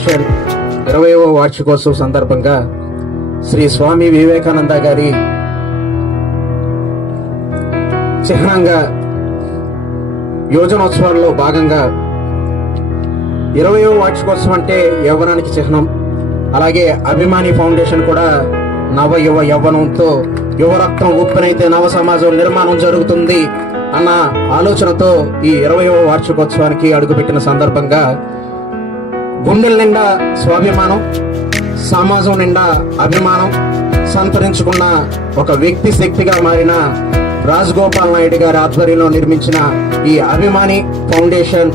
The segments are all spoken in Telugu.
ఫౌండేషన్ 20వ వార్షికోత్సవం సందర్భంగా శ్రీ స్వామి వివేకానంద గారి చిహ్నంగా యోజనోత్సవాల్లో భాగంగా 20వ వార్షికోత్సవం అంటే యవ్వనానికి చిహ్నం. అలాగే అభిమాని ఫౌండేషన్ కూడా నవ యవ్వనంతో యువరక్తం ఉప్పునైతే నవ సమాజం నిర్మాణం జరుగుతుంది అన్న ఆలోచనతో ఈ 20వ వార్షికోత్సవానికి అడుగుపెట్టిన సందర్భంగా గుండెల నిండా స్వాభిమానం, సమాజం నిండా అభిమానం సంతరించుకున్న ఒక వ్యక్తి శక్తిగా మారిన రాజగోపాల్ నాయుడు గారి ఆధ్వర్యంలో నిర్మించిన ఈ అభిమాని ఫౌండేషన్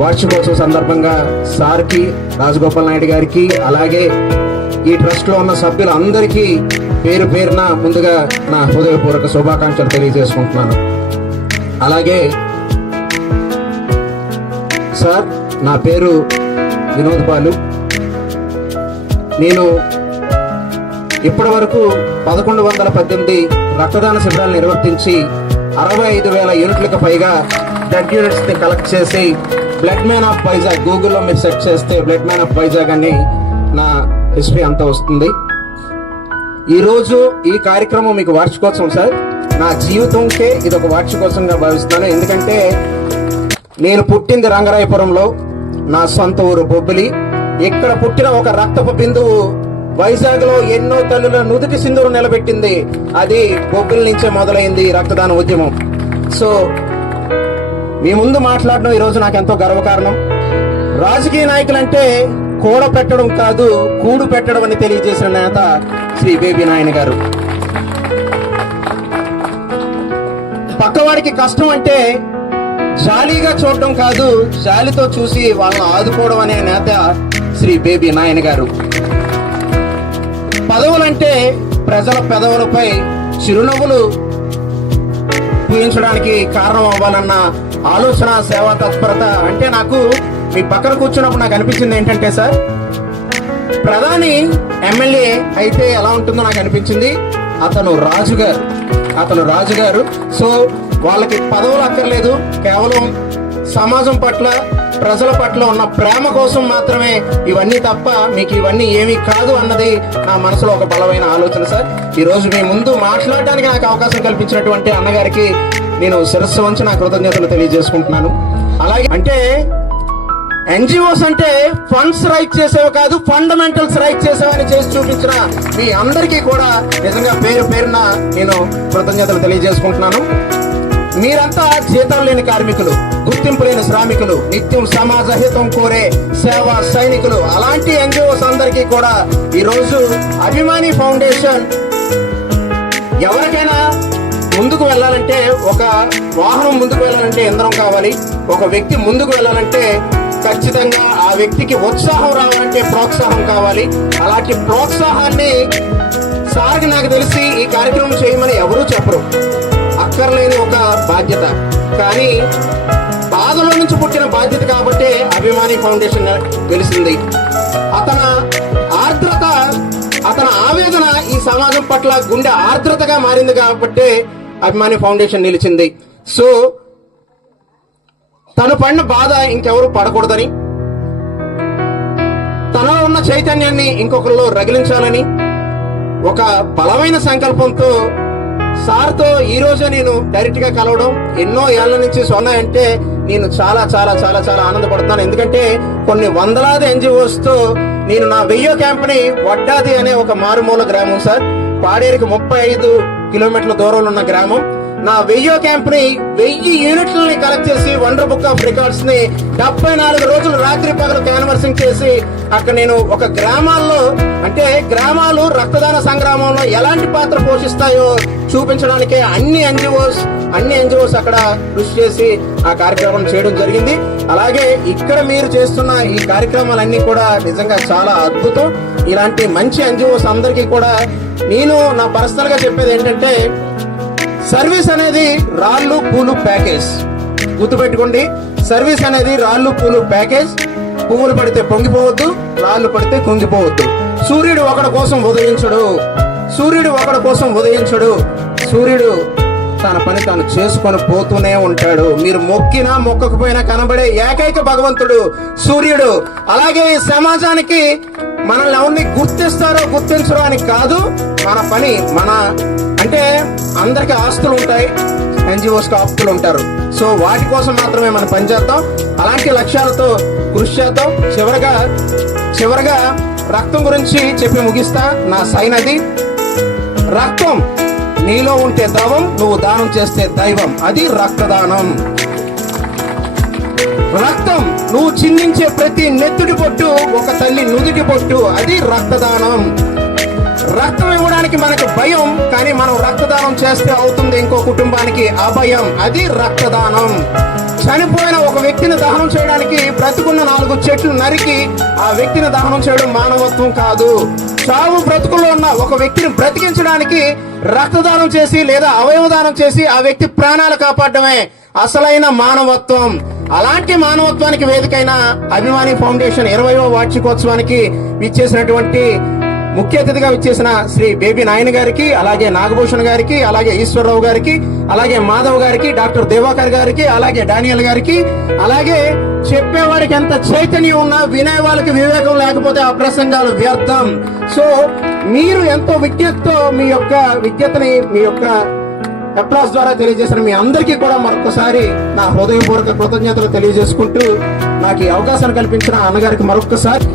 వార్షికోత్సవం సందర్భంగా సార్కి, రాజగోపాల్ నాయుడు గారికి, అలాగే ఈ ట్రస్ట్ లో ఉన్న సభ్యులందరికీ పేరు పేరున ముందుగా నా హృదయపూర్వక శుభాకాంక్షలు తెలియజేసుకుంటున్నాను. అలాగే సార్, నా పేరు వినోద్ బాలు. నేను ఇప్పటి వరకు 1118 రక్తదాన శిబిరాలు నిర్వర్తించి 65,000 యూనిట్లకు పైగా బ్లడ్ యూనిట్స్ ని కలెక్ట్ చేసి బ్లడ్ మ్యాన్ ఆఫ్ వైజాగ్, గూగుల్లో మీరు సెర్చ్ చేస్తే బ్లడ్ మ్యాన్ ఆఫ్ వైజాగ్ అని నా హిస్టరీ అంతా వస్తుంది. ఈరోజు ఈ కార్యక్రమం మీకు వార్షికోత్సవం సార్. నా జీవితంకే ఇది ఒక వార్షికోత్సవంగా భావిస్తున్నాను. ఎందుకంటే నేను పుట్టింది రంగరాయపురంలో, నా సొంత ఊరు బొబ్బిలి. ఇక్కడ పుట్టిన ఒక రక్తపు బిందువు వైజాగ్ లో ఎన్నో తల్లుల నుదుటి సింధూరు నిలబెట్టింది. అది బొబ్బిలి నుంచే మొదలైంది రక్తదాన ఉద్యమం. సో మీ ముందు మాట్లాడడం ఈరోజు నాకు ఎంతో గర్వకారణం. రాజకీయ నాయకులంటే కూడ పెట్టడం కాదు, కూడు పెట్టడం అని తెలియజేసిన నేత శ్రీ బేబీ నాయన గారు. పక్కవాడికి కష్టం అంటే జాలీగా చూడడం కాదు, జాలితో చూసి వాళ్ళని ఆదుకోవడం అనే నేత శ్రీ బేబీ నాయన గారు. పదవులంటే ప్రజల పెదవులపై చిరునవ్వులు పూయించడానికి కారణం అవ్వాలన్న ఆలోచన, సేవా తత్పరత. అంటే నాకు మీ పక్కన కూర్చున్నప్పుడు నాకు అనిపించింది ఏంటంటే సార్, ప్రధాని ఎమ్మెల్యే అయితే ఎలా ఉంటుందో నాకు అనిపించింది. అతను రాజుగారు. సో వాళ్ళకి పదవులు అక్కర్లేదు, కేవలం సమాజం పట్ల, ప్రజల పట్ల ఉన్న ప్రేమ కోసం మాత్రమే ఇవన్నీ తప్ప మీకు ఇవన్నీ ఏమీ కాదు అన్నది నా మనసులో ఒక బలమైన ఆలోచన సార్. ఈ రోజు మీ ముందు మాట్లాడడానికి నాకు అవకాశం కల్పించినటువంటి అన్నగారికి నేను శిరస్సు వంచి నా కృతజ్ఞతలు తెలియజేసుకుంటున్నాను. అలాగే అంటే ఎన్జిఓస్ అంటే ఫండ్స్ రైట్ చేసేవి కాదు, ఫండమెంటల్స్ రైట్ చేసేవని చేసి చూపించిన మీ అందరికీ కూడా నిజంగా పేరు పేరున నేను కృతజ్ఞతలు తెలియజేసుకుంటున్నాను. మీరంతా జీతాలు లేని కార్మికులు, గుర్తింపు లేని శ్రామికులు, నిత్యం సమాజ హితం కోరే సేవా సైనికులు. అలాంటి ఎన్జిఓస్ అందరికీ కూడా ఈరోజు అభిమాని ఫౌండేషన్ ఎవరికైనా ముందుకు వెళ్ళాలంటే, ఒక వాహనం ముందుకు వెళ్ళాలంటే ఇంధనం కావాలి, ఒక వ్యక్తి ముందుకు వెళ్ళాలంటే ఖచ్చితంగా ఆ వ్యక్తికి ఉత్సాహం రావాలంటే ప్రోత్సాహం కావాలి. అలాంటి ప్రోత్సాహాన్ని సార్కి నాకు తెలిసి ఈ కార్యక్రమం చేయమని ఎవరూ చెప్పరు, అక్కర్లేని ఒక బాధ్యత. కానీ బాధలో నుంచి పుట్టిన బాధ్యత కాబట్టి అభిమాని ఫౌండేషన్ గెలిచింది. అతని ఆవేదన ఈ సమాజం పట్ల గుండె ఆర్ద్రతగా మారింది కాబట్టి అభిమాని ఫౌండేషన్ నిలిచింది. సో తను పడిన బాధ ఇంకెవరు పడకూడదని, తనలో ఉన్న చైతన్యాన్ని ఇంకొకరిలో రగిలించాలని ఒక బలమైన సంకల్పంతో సార్తో ఈ రోజే నేను డైరెక్ట్ గా కలవడం, ఎన్నో ఏళ్ల నుంచి అంటే నేను చాలా చాలా చాలా చాలా ఆనందపడుతున్నాను. ఎందుకంటే కొన్ని వందలాది ఎన్జిఓస్ తో నేను నా 1000వ క్యాంప్ ని వడ్డాది అనే ఒక మారుమూల గ్రామం సార్, పాడేరుకి 35 కిలోమీటర్ల దూరంలో ఉన్న గ్రామం. నా 1000వ క్యాంప్ ని 1000 యూనిట్లని కలెక్ట్ చేసి వండర్ బుక్ ఆఫ్ రికార్డ్స్ ని 74 రోజులు రాత్రి పగలు క్యాన్వర్సింగ్ చేసి అక్కడ నేను ఒక గ్రామాల్లో, అంటే గ్రామాలు రక్తదాన సంగ్రామంలో ఎలాంటి పాత్ర పోషిస్తాయో చూపించడానికే అన్ని ఎన్జిఓస్ అక్కడ కృషి చేసి ఆ కార్యక్రమం చేయడం జరిగింది. అలాగే ఇక్కడ మీరు చేస్తున్న ఈ కార్యక్రమాలన్నీ కూడా నిజంగా చాలా అద్భుతం. ఇలాంటి మంచి ఎన్జిఓస్ అందరికీ కూడా నేను నా పర్సనల్ గా చెప్పేది ఏంటంటే, సర్వీస్ అనేది రాళ్ళు పూలు ప్యాకేజ్. గుర్తుపెట్టుకోండి, సర్వీస్ అనేది రాళ్ళు పూలు ప్యాకేజ్. పువ్వులు పడితే పొంగిపోవద్దు, రాళ్ళు పడితే కుంగిపోవద్దు. సూర్యుడు ఒకడి కోసం ఉదయించడు. సూర్యుడు తన పని తాను చేసుకొని పోతూనే ఉంటాడు. మీరు మొక్కినా మొక్కకపోయినా కనబడే ఏకైక భగవంతుడు సూర్యుడు. అలాగే ఈ సమాజానికి మనల్ని ఎవరిని గుర్తిస్తారో గుర్తించరో అని కాదు, మన పని అంటే అందరికి ఆస్తులు ఉంటాయి, ఎన్జిఓస్ కి ఆస్తులు ఉంటారు. సో వాటి కోసం మాత్రమే మనం పనిచేద్దాం. అలాంటి లక్ష్యాలతో కృషి చేద్దాం. చివరగా రక్తం గురించి చెప్పి ముగిస్తా. నా సైన్ అది. రక్తం నీలో ఉంటే ద్రవం, నువ్వు దానం చేస్తే దైవం. అది రక్తదానం. రక్తం నువ్వు చిందించే ప్రతి నెత్తుడి బొట్టు ఒక తల్లి నుదుటి బొట్టు. అది రక్తదానం. రక్తం ఇవ్వడానికి మనకు భయం, కానీ మనం రక్తదానం చేస్తే అవుతుంది ఇంకో కుటుంబానికి అభయం. అది రక్తదానం. చనిపోయిన ఒక వ్యక్తిని దహనం చేయడానికి బ్రతుకున్న 4 చెట్లు నరికి ఆ వ్యక్తిని దహనం చేయడం మానవత్వం కాదు. చావు బ్రతుకుల్లో ఉన్న ఒక వ్యక్తిని బ్రతికించడానికి రక్తదానం చేసి లేదా అవయవదానం చేసి ఆ వ్యక్తి ప్రాణాలు కాపాడమే అసలైన మానవత్వం. అలాంటి మానవత్వానికి వేదికైన అభిమాని ఫౌండేషన్ 20వ వార్షికోత్సవానికి విచ్చేసినటువంటి ముఖ్య అతిథిగా విచ్చేసిన శ్రీ బేబీ నాయన గారికి, అలాగే నాగభూషణ్ గారికి, అలాగే ఈశ్వరరావు గారికి, అలాగే మాధవ్ గారికి, డాక్టర్ దేవాకర్ గారికి, అలాగే డానియల్ గారికి, అలాగే చెప్పేవాడికి ఎంత చైతన్యం ఉన్నా వినే వాళ్ళకి వివేకం లేకపోతే ఆ ప్రసంగాలు వ్యర్థం. సో మీరు ఎంతో విజ్ఞతతో మీ యొక్క విజ్ఞతని మీ యొక్క అప్లాస్ ద్వారా తెలియజేసిన మీ అందరికీ కూడా మరొకసారి నా హృదయపూర్వక కృతజ్ఞతలు తెలియజేసుకుంటూ నాకు ఈ అవకాశాన్ని కల్పించిన అన్నగారికి మరొకసారి